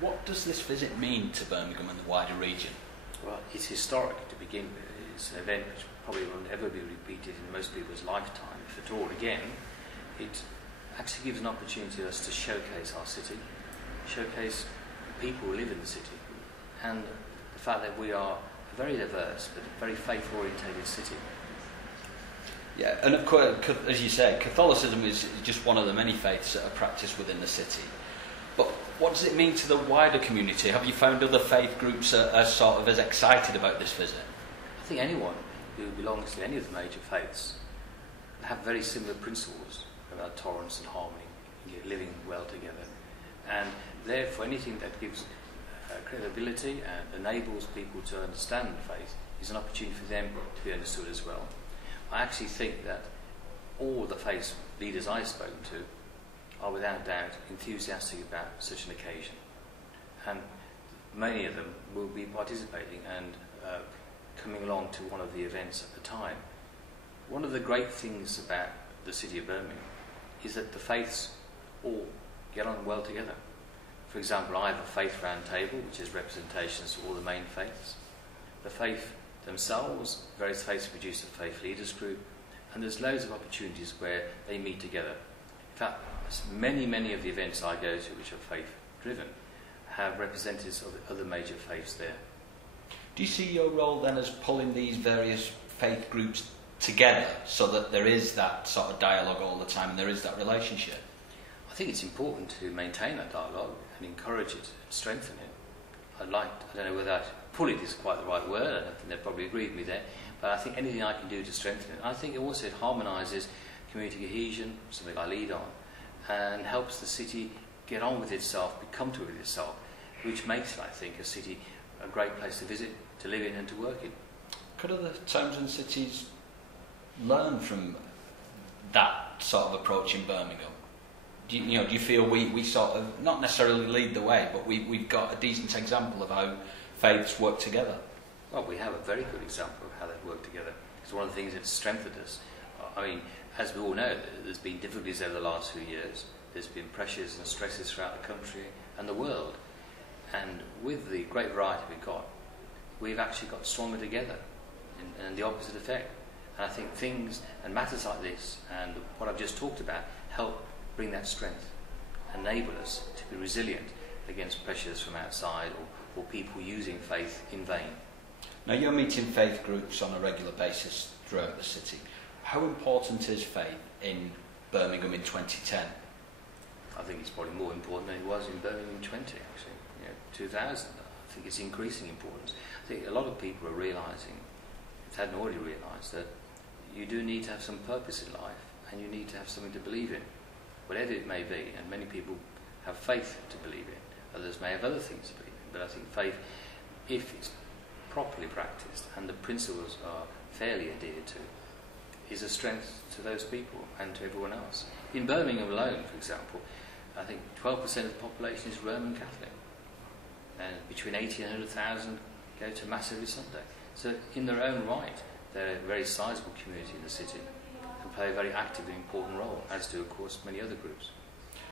What does this visit mean to Birmingham and the wider region? Well, it's historic to begin with. It's an event which probably will never be repeated in most people's lifetime, if at all again. It actually gives an opportunity to us to showcase our city, showcase the people who live in the city, and the fact that we are a very diverse but very faith-orientated city. Yeah, and of course, as you say, Catholicism is just one of the many faiths that are practiced within the city. But what does it mean to the wider community? Have you found other faith groups are sort of as excited about this visit? I think anyone who belongs to any of the major faiths have very similar principles about tolerance and harmony, living well together. And therefore anything that gives credibility and enables people to understand faith is an opportunity for them to be understood as well. I actually think that all the faith leaders I've spoken to are without doubt enthusiastic about such an occasion, and many of them will be participating and coming along to one of the events at the time. One of the great things about the city of Birmingham is that the faiths all get on well together. For example, I have a faith round table which is representations of all the main faiths. The faith themselves, various faiths produce a faith leaders group, and there's loads of opportunities where they meet together. In fact, many of the events I go to which are faith driven have representatives of the other major faiths there. Do you see your role then as pulling these various faith groups together so that there is that sort of dialogue all the time and there is that relationship? I think it's important to maintain that dialogue and encourage it and strengthen it. I don't know whether pull it is quite the right word, I don't think they'd probably agree with me there, but I think anything I can do to strengthen it. I think it also harmonises community cohesion, something I lead on, and helps the city get on with itself, be comfortable with itself, which makes it, I think, a city a great place to visit, to live in and to work in. Could other towns and cities learn from that sort of approach in Birmingham? Do you feel we sort of, not necessarily lead the way, but we've got a decent example of how faiths work together? Well, we have a very good example of how they work together. It's one of the things that's strengthened us. I mean, as we all know, there's been difficulties over the last few years. There's been pressures and stresses throughout the country and the world. And with the great variety we've got, we've actually got stronger together, and the opposite effect. And I think things and matters like this and what I've just talked about help bring that strength, enable us to be resilient against pressures from outside or people using faith in vain. Now, you're meeting faith groups on a regular basis throughout the city. How important is faith in Birmingham in 2010? I think it's probably more important than it was in Birmingham 20, actually. 2000, I think it's increasing importance. I think a lot of people are realising, if they hadn't already realised, that you do need to have some purpose in life and you need to have something to believe in, whatever it may be. And many people have faith to believe in, others may have other things to believe in, but I think faith, if it's properly practiced and the principles are fairly adhered to, is a strength to those people and to everyone else. In Birmingham alone, for example, I think 12% of the population is Roman Catholic, and between 80 and 100,000 go to Mass every Sunday. So in their own right, they're a very sizable community in the city and play a very active and important role, as do, of course, many other groups.